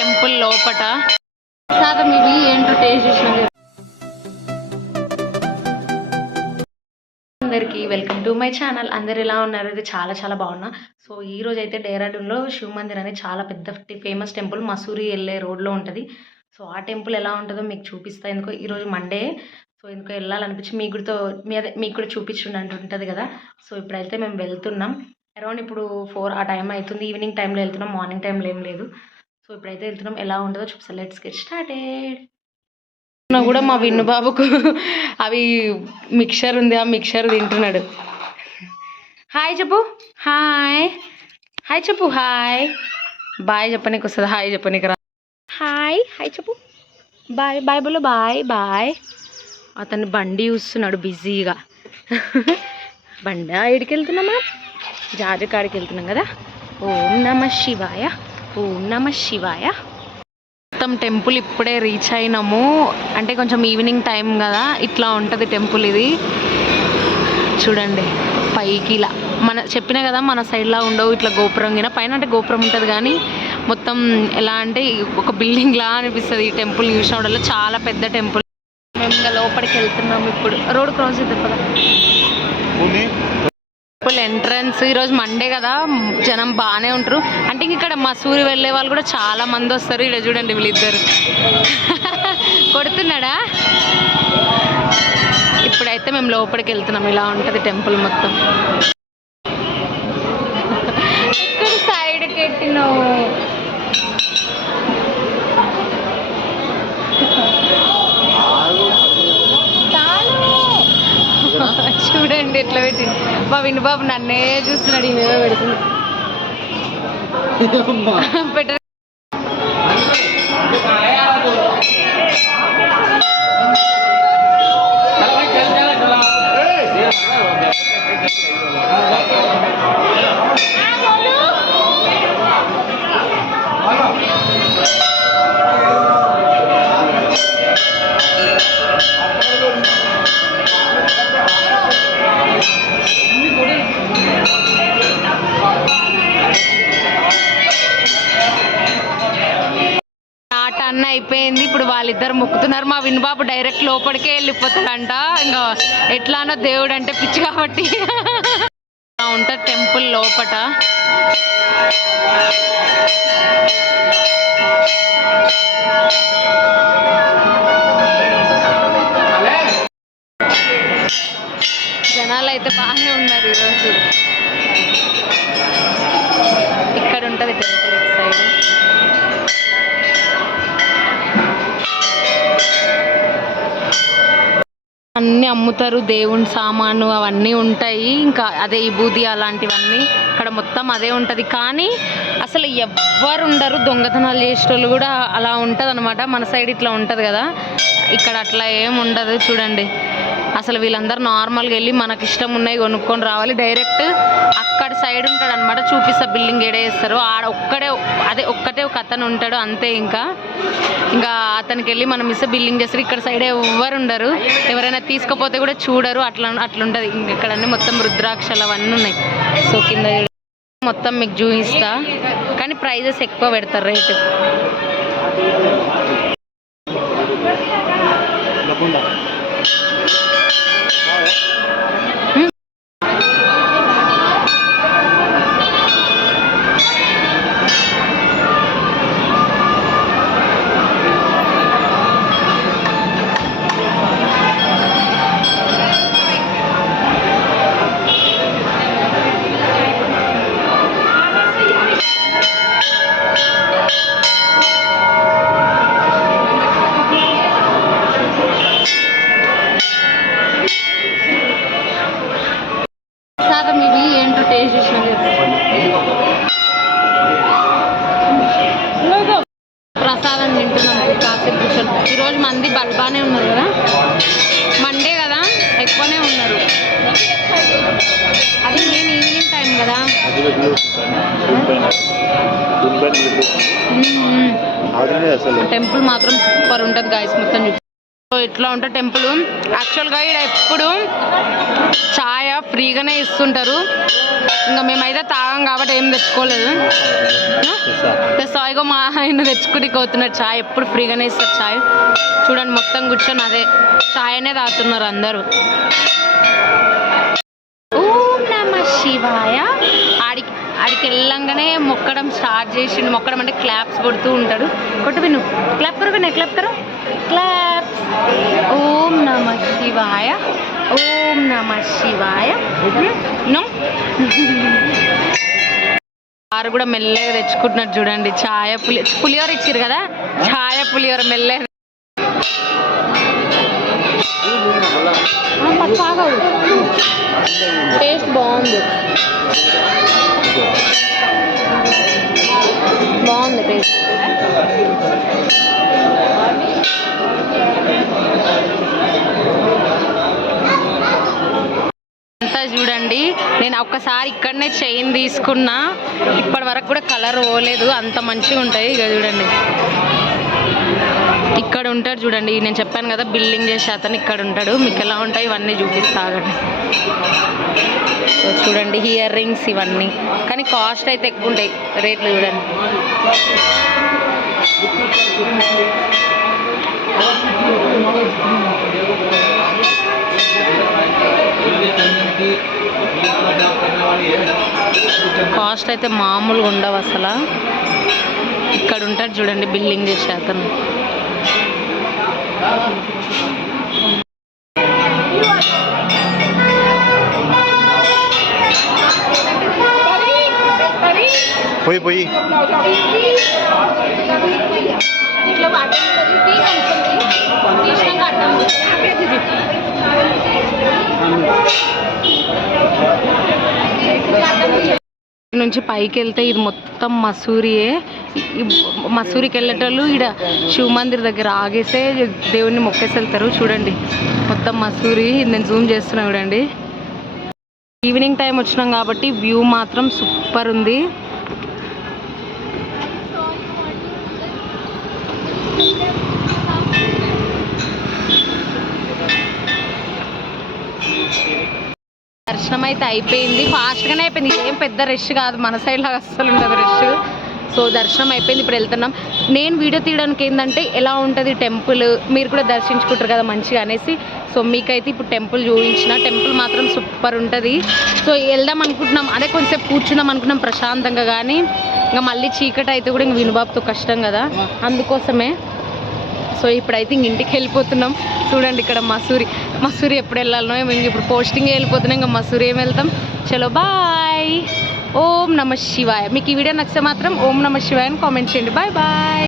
Temple లోపట ప్రసాదం ఇవి ఏంటో టేస్ట్ చేసిన. అందరికీ వెల్కమ్ టు మై ఛానల్. అందరు ఎలా ఉన్నారు? ఇది చాలా చాలా బాగున్నా. సో ఈ రోజు అయితే డెహ్రాడూన్లో శివ మందిర్ అనే చాలా పెద్ద ఫేమస్ టెంపుల్ మసూరి వెళ్ళే రోడ్లో ఉంటుంది. సో ఆ టెంపుల్ ఎలా ఉంటుందో మీకు చూపిస్తా. ఎందుకో ఈరోజు మండే, సో ఎందుకో వెళ్ళాలనిపించి మీకు కూడా చూపించుండి ఉంటుంది కదా. సో ఇప్పుడైతే మేము వెళ్తున్నాం. అరౌండ్ ఇప్పుడు 4 ఆ టైం అవుతుంది. ఈవినింగ్ టైంలో వెళ్తున్నాం, మార్నింగ్ టైంలో ఏం లేదు. సో ఇప్పుడైతే వెళ్తున్నాం. ఎలా ఉంటుందో చూపిస్తా. Let's get started. కూడా మా విన్ను బాబుకు అవి మిక్చర్ ఉంది, ఆ మిక్చర్ తింటున్నాడు. హాయ్ చెప్పు, హాయ్ హాయ్ చెప్పు, హాయ్ బాయ్ చెప్పనీకి వస్తుంది, హాయ్ చెప్పనీకి రా. హాయ్ హాయ్ చెప్పు, బాయ్ బాయ్ బోలో, బాయ్ బాయ్. అతను బండి చూస్తున్నాడు బిజీగా. బండి ఎడికి వెళ్తున్నామా? జాజకాడికి వెళ్తున్నాం కదా. ఓం నమ శివాయ, ఓం నమ శివాయ. మొత్తం టెంపుల్ ఇప్పుడే రీచ్ అయినాము. అంటే కొంచెం ఈవినింగ్ టైం కదా, ఇట్లా ఉంటుంది టెంపుల్. ఇది చూడండి పైకి ఇలా చెప్పిన కదా మన సైడ్లా ఉండవు ఇట్లా గోపురం కింద. పైన అంటే గోపురం ఉంటుంది కానీ మొత్తం ఎలా అంటే ఒక బిల్డింగ్ లా అనిపిస్తుంది ఈ టెంపుల్ చూసినప్పుడల్లా. చాలా పెద్ద టెంపుల్. మేము ఇంకా లోపలికి వెళ్తున్నాము. ఇప్పుడు రోడ్ క్రాస్ చేద్దాం కదా. Temple entrance. ఈరోజు మండే కదా, జనం బాగానే ఉంటారు. అంటే ఇక్కడ మసూరి వెళ్ళే వాళ్ళు కూడా చాలా మంది వస్తారు. ఇక్కడ చూడండి వీళ్ళిద్దరు కొడుతున్నాడా. ఇప్పుడైతే మేము లోపలికి వెళ్తున్నాం. ఇలా ఉంటుంది టెంపుల్ మొత్తం. ఇక్కడ సైడ్కి పెట్టినావు. చూడండి ఎట్లా పెట్టింది. మా విను బాబు నన్నే చూస్తున్నాడు. ఈమె పెడుతుంది పెట్ట. అన్న అయిపోయింది. ఇప్పుడు వాళ్ళిద్దరు మొక్కుతున్నారు. మా వినుబాబు డైరెక్ట్ లోపలికే వెళ్ళిపోతాడంట. ఇంకా ఎట్లానో దేవుడు అంటే పిచ్చి కాబట్టి. ఉంటుంది టెంపుల్ లోపట. జనాలు అయితే బాగానే ఉన్నారు ఈరోజు. ఇక్కడ ఉంటుంది టెంపుల్ ఇటు సైడ్. అన్నీ అమ్ముతారు, దేవుని సామాను అవన్నీ ఉంటాయి. ఇంకా అదే విభూది అలాంటివన్నీ ఇక్కడ మొత్తం అదే ఉంటుంది. కానీ అసలు ఎవ్వరు ఉండరు, దొంగతనాలు చేసేటోళ్ళు కూడా. అలా ఉంటుంది అనమాట. మన సైడ్ ఇట్లా ఉంటుంది కదా, ఇక్కడ అట్లా ఏం ఉండదు. చూడండి అసలు వీళ్ళందరూ నార్మల్గా వెళ్ళి మనకి ఇష్టం ఉన్నాయి కొనుక్కొని రావాలి. డైరెక్ట్ అక్కడ సైడ్ ఉంటాడు అనమాట. చూపిస్తా బిల్డింగ్ ఏడేస్తారు. ఆడ ఒక్కటే ఒక అతను ఉంటాడు అంతే. ఇంకా అతనికి వెళ్ళి మనం ఇస్తే బిల్డింగ్ చేస్తారు. ఇక్కడ సైడ్ ఎవ్వరు ఉండరు. ఎవరైనా తీసుకుపోతే కూడా చూడరు. అట్లుంటుంది. ఇక్కడ అన్నీ మొత్తం రుద్రాక్షలు అవన్నీ ఉన్నాయి. సో కింద మొత్తం మీకు చూపిస్తా. కానీ ప్రైజెస్ ఎక్కువ పెడతారు రేటు. ఇవి ఏంటో టేస్ట్ చేసిన. ప్రసాదం తింటున్నాం కాసేపు కూర్చొని. ఈరోజు మంది బాగానే ఉన్నారు కదా, మండే కదా ఎక్కువనే ఉన్నారు. అది నేను ఈవినింగ్ టైం కదా. టెంపుల్ మాత్రం సూపర్ ఉంటుంది గాయస్. మొత్తం ఇట్లా ఉంటుంది టెంపుల్. యాక్చువల్గా ఇక్కడ ఎప్పుడు ఛాయ్ ఫ్రీగానే ఇస్తుంటారు. ఇంకా మేమైతే తాగం ఉన్నాం కాబట్టి ఏం తెచ్చుకోలేదు. సాయిగా మా ఆయన తెచ్చుకుని కోతున్నారు చాయ్. ఎప్పుడు ఫ్రీగానే ఇస్తారు చాయ్. చూడండి మొత్తం కూర్చొని అదే చాయనే తాగుతున్నారు అందరూ. ఓం నమః శివాయ. ఆడికి వెళ్ళంగానే మొక్కడం స్టార్ట్ చేసిండు. మొక్కడం అంటే క్లాప్స్ కొడుతూ ఉంటాడు. కొట్టు విను, క్లాప్ కరో విను, క్లాప్ కరో, క్లాప్స్. ఓం నమః శివాయ, ఓం నమః శివాయ. నో వారు కూడా మెల్లగా తెచ్చుకుంటున్నారు చూడండి. ఛాయ పులిహోర ఇచ్చారు కదా, ఛాయ పులిహోర మెల్లగా. టేస్ట్ బాగుంది, బాగుంది టేస్ట్. అంతా చూడండి, నేను ఒక్కసారి ఇక్కడనే చైన్ తీసుకున్నా, ఇప్పటి వరకు కూడా కలర్ పోలేదు, అంత మంచిగా ఉంటాయి. ఇక చూడండి ఇక్కడ ఉంటాడు చూడండి, నేను చెప్పాను కదా బిల్డింగ్ చేసే అతను ఇక్కడ ఉంటాడు. మీకు ఎలా ఉంటాయి ఇవన్నీ చూపిస్తాగండి. సో చూడండి ఇయర్ రింగ్స్ ఇవన్నీ, కానీ కాస్ట్ అయితే ఎక్కువ ఉంటాయి రేట్లు చూడండి. కాస్ట్ అయితే మామూలుగా ఉండవు అసలు. ఇక్కడ ఉంటాడు చూడండి బిల్డింగ్ చేసే అతను. పోయి పోయి నుంచి పైకి వెళ్తే ఇది మొత్తం మసూరియే. మసూరికి వెళ్ళేటోళ్ళు ఇక్కడ శివ మందిర్ దగ్గర ఆగేసే దేవుణ్ణి మొక్కేసి వెళ్తారు. చూడండి మొత్తం మసూరి, నేను జూమ్ చేస్తున్నా చూడండి. ఈవినింగ్ టైం వచ్చినాం కాబట్టి వ్యూ మాత్రం సూపర్ ఉంది. దర్శనం అయితే అయిపోయింది, ఫాస్ట్గానే అయిపోయింది. ఏం పెద్ద రష్ కాదు, మన సైడ్ లాగా అస్సలు ఉండదు రష్. సో దర్శనం అయిపోయింది, ఇప్పుడు వెళ్తున్నాం. నేను వీడియో తీయడానికి ఏంటంటే ఎలా ఉంటుంది టెంపుల్, మీరు కూడా దర్శించుకుంటారు కదా మంచిగా అనేసి. సో మీకైతే ఇప్పుడు టెంపుల్ చూపించిన, టెంపుల్ మాత్రం సూపర్ ఉంటుంది. సో వెళ్దాం అనుకుంటున్నాం, అదే కొంచెంసేపు కూర్చుందాం అనుకున్నాం ప్రశాంతంగా, కానీ ఇంకా మళ్ళీ చీకటి అయితే కూడా ఇంక వినుబాబుతో కష్టం కదా, అందుకోసమే. సో ఇప్పుడైతే ఇంక ఇంటికి వెళ్ళిపోతున్నాం. చూడండి ఇక్కడ మసూరి ఎప్పుడు వెళ్ళాలనో ఇంక ఇప్పుడు పోస్టింగ్ వెళ్ళిపోతున్నాం, ఇంకా మసూరి ఏం వెళ్తాం. చలో బాయ్. ఓం నమః శివాయ. మీకు ఈ వీడియో నచ్చితే మాత్రం ఓం నమః శివాయ అని కామెంట్ చేయండి. Bye bye.